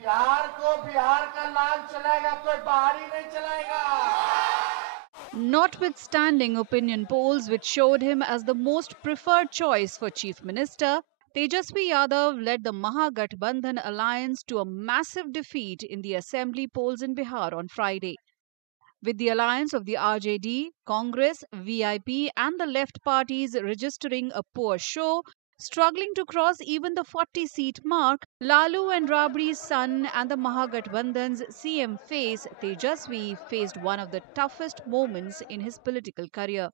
बिहार को बिहार का लाल चलाएगा, कोई बाहरी नहीं चलाएगा. Notwithstanding opinion polls which showed him as the most preferred choice for Chief Minister, Tejasvi Yadav led the Mahagathbandhan alliance to a massive defeat in the assembly polls in Bihar on Friday. With the alliance of the RJD, Congress, VIP and the left parties registering a poor show, struggling to cross even the 40-seat mark, Lalu and Rabri's son and the Mahagathbandhan's CM face, Tejasvi, faced one of the toughest moments in his political career.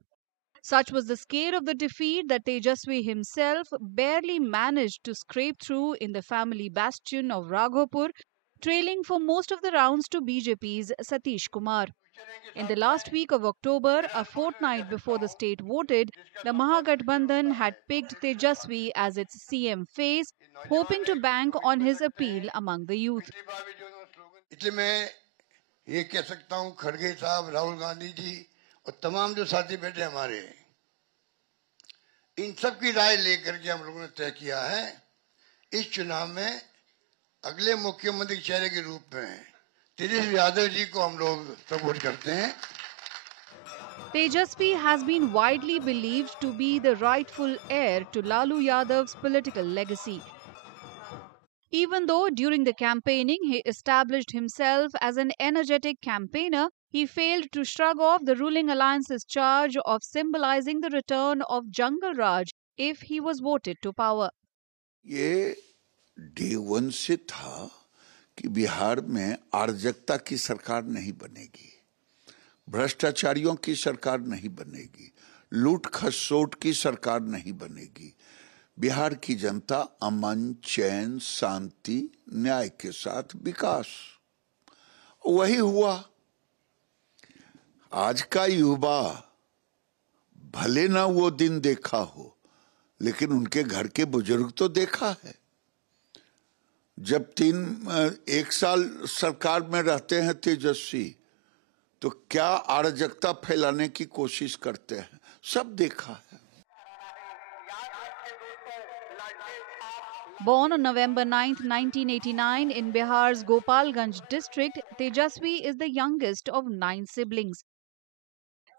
Such was the scale of the defeat that Tejasvi himself barely managed to scrape through in the family bastion of Raghopur, trailing for most of the rounds to BJP's Satish Kumar. In the last week of October, a fortnight before the state voted, the Mahagathbandhan had picked Tejasvi as its CM face, hoping to bank on his appeal among the youth. इसलिए मैं ये कह सकता हूं, खड़गे साहब, राहुल गांधी जी और तमाम जो साथी बैठे हमारे, इन सब की राय लेकर के हम लोगों ने तय किया है इस चुनाव में अगले मुख्यमंत्री के चेहरे के रूप में तेजस्वी यादव जी को हम लोग सपोर्ट करते हैं. Tejasvi has been widely believed to be the rightful heir to Lalu Yadav's political legacy. Even though during the campaigning he established himself as an energetic campaigner, he failed to shrug off the ruling alliance's charge of symbolizing the return of Jungle Raj if he was voted to power. ये day one से था कि बिहार में अराजकता की सरकार नहीं बनेगी, भ्रष्टाचारियों की सरकार नहीं बनेगी, लूट खसोट की सरकार नहीं बनेगी. बिहार की जनता अमन, चैन, शांति, न्याय के साथ विकास, वही हुआ. आज का युवा भले ना वो दिन देखा हो, लेकिन उनके घर के बुजुर्ग तो देखा है. जब एक साल सरकार में रहते हैं तेजस्वी, तो क्या अराजकता फैलाने की कोशिश करते हैं, सब देखा है. Born on November 9, 1989 in Bihar's Gopalganj district, Tejasvi is the youngest of 9 siblings.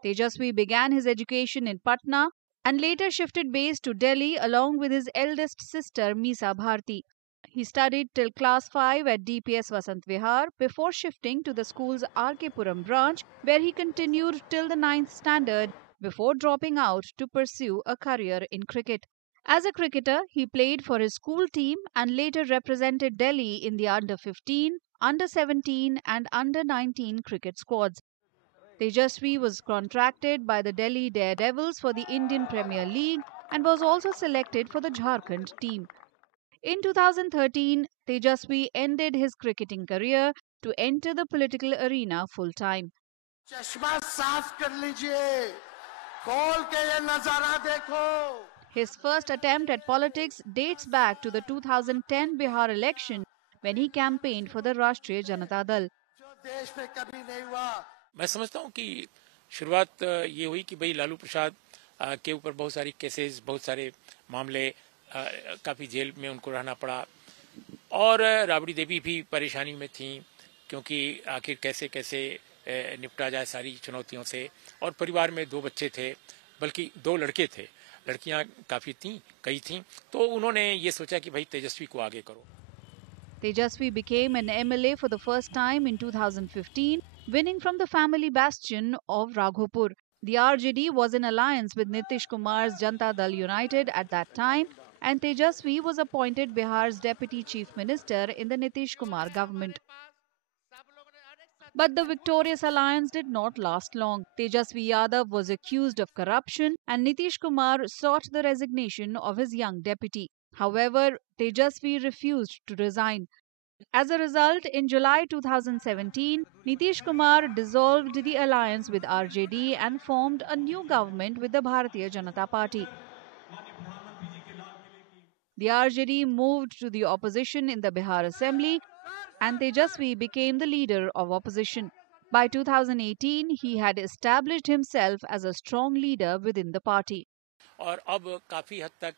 Tejasvi began his education in Patna and later shifted base to Delhi along with his eldest sister Misa Bharti. He studied till class 5 at DPS Vasant Vihar before shifting to the school's RK Puram branch, where he continued till the 9th standard before dropping out to pursue a career in cricket. As a cricketer, he played for his school team and later represented Delhi in the under-15, under-17 and under-19 cricket squads. Tejasvi was contracted by the Delhi Daredevils for the Indian Premier League and was also selected for the Jharkhand team. In 2013, Tejasvi ended his cricketing career to enter the political arena full-time. चश्मा साफ कर लीजिए, खोल के ये नजारा देखो. His first attempt at politics dates back to the 2010 Bihar election when he campaigned for the Rashtriya Janata Dal. मैं समझता हूं कि शुरुआत ये हुई कि भाई लालू प्रसाद के ऊपर बहुत सारी केसेस, बहुत सारे मामले, काफ़ी जेल में उनको रहना पड़ा और राबड़ी देवी भी परेशानी में थी क्योंकि आखिर कैसे कैसे निपटा जाए सारी चुनौतियों से. और परिवार में 2 बच्चे थे, बल्कि 2 लड़के थे, लड़कियां काफ़ी थीं, कई थीं, तो उन्होंने ये सोचा कि भाई तेजस्वी को आगे करो. Tejasvi became an MLA for the first time in 2015, winning from the family bastion of Raghopur. The RJD was in alliance with Nitish Kumar's Janata Dal United at that time, and Tejasvi was appointed Bihar's Deputy Chief Minister in the Nitish Kumar government. But the victorious alliance did not last long. Tejasvi Yadav was accused of corruption and Nitish Kumar sought the resignation of his young deputy. However, Tejasvi refused to resign. As a result, in July 2017, Nitish Kumar dissolved the alliance with RJD and formed a new government with the Bharatiya Janata Party. The RJD moved to the opposition in the Bihar Assembly and Tejasvi became the leader of opposition. By 2018, he had established himself as a strong leader within the party. और अब काफ़ी हद तक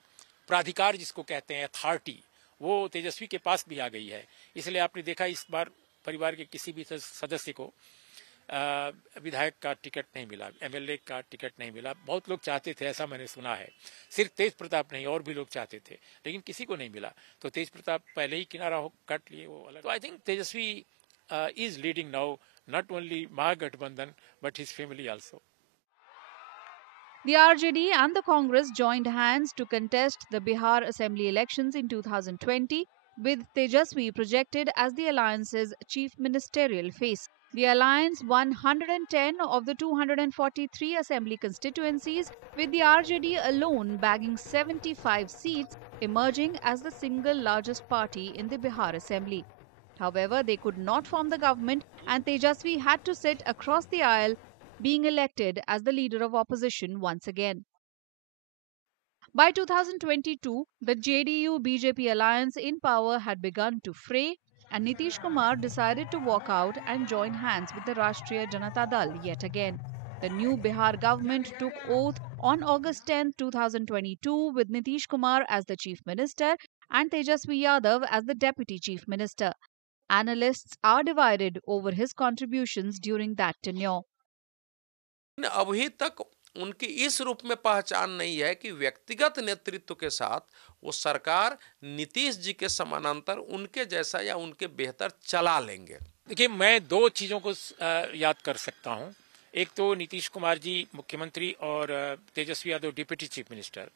प्राधिकार जिसको कहते हैं authority वो तेजस्वी के पास भी आ गई है। इसलिए आपने देखा इस बार परिवार के किसी भी सदस्य को विधायक का टिकट नहीं मिला, एमएलए का टिकट नहीं मिला। बहुत लोग चाहते थे, ऐसा मैंने सुना है, सिर्फ तेज प्रताप नहीं और भी लोग चाहते थे, लेकिन किसी को नहीं मिला। तो तेज प्रताप पहले ही किनारा हो कट लिए, वो अलग। तो I think Tejashwi is leading now not only Mahagठबंधन but his family also. The RJD and the Congress joined hands to contest the Bihar Assembly elections in 2020, with Tejaswi projected as the alliance's chief ministerial face. The alliance won 110 of the 243 assembly constituencies, with the RJD alone bagging 75 seats, emerging as the single largest party in the Bihar Assembly. However, they could not form the government, and Tejaswi had to sit across the aisle, being elected as the leader of opposition once again. By 2022, the JDU-BJP alliance in power had begun to fray, and Nitish Kumar decided to walk out and join hands with the Rashtriya Janata Dal yet again. The new Bihar government took oath on August 10, 2022, with Nitish Kumar as the chief minister and Tejaswi Yadav as the deputy chief minister. Analysts are divided over his contributions during that tenure. अभी तक उनकी इस रूप में पहचान नहीं है कि व्यक्तिगत नेतृत्व के साथ वो सरकार नीतीश जी के समानांतर उनके जैसा या उनके बेहतर चला लेंगे। देखिए, मैं दो चीज़ों को याद कर सकता हूँ। एक तो नीतीश कुमार जी मुख्यमंत्री और Tejashwi Yadav deputy chief minister,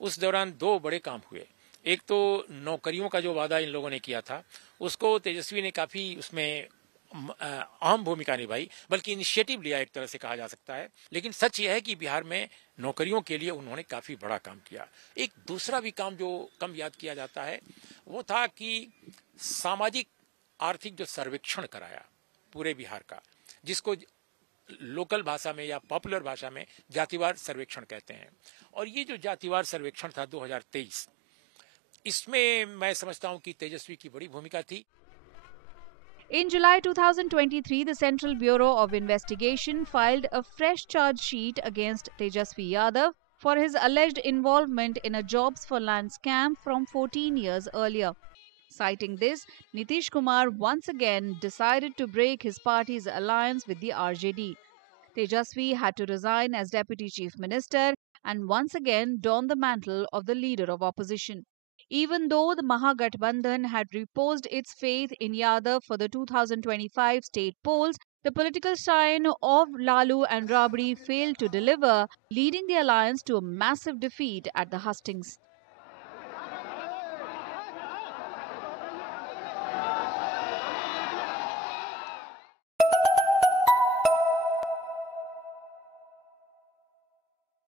उस दौरान दो बड़े काम हुए। एक तो नौकरियों का जो वादा इन लोगों ने किया था उसको तेजस्वी ने काफ़ी उसमें अहम भूमिका निभाई, बल्कि इनिशिएटिव लिया एक तरह से कहा जा सकता है। लेकिन सच यह है कि बिहार में नौकरियों के लिए उन्होंने काफ़ी बड़ा काम किया। एक दूसरा भी काम जो कम याद किया जाता है वो था कि सामाजिक आर्थिक जो सर्वेक्षण कराया पूरे बिहार का, जिसको लोकल भाषा में या पॉपुलर भाषा में जातिवार सर्वेक्षण कहते हैं। और ये जो जातिवार सर्वेक्षण था 2023, इसमें मैं समझता हूं कि तेजस्वी की बड़ी भूमिका थी। In July 2023, the Central Bureau of Investigation filed a fresh charge sheet against Tejaswi Yadav for his alleged involvement in a jobs for land scam from 14 years earlier. Citing this, Nitish Kumar once again decided to break his party's alliance with the RJD. Tejaswi had to resign as Deputy Chief Minister and once again don the mantle of the leader of opposition. Even though the Mahagathbandhan had reposed its faith in Yadav for the 2025 state polls, the political sign of Lalu and Rabri failed to deliver, leading the alliance to a massive defeat at the hustings.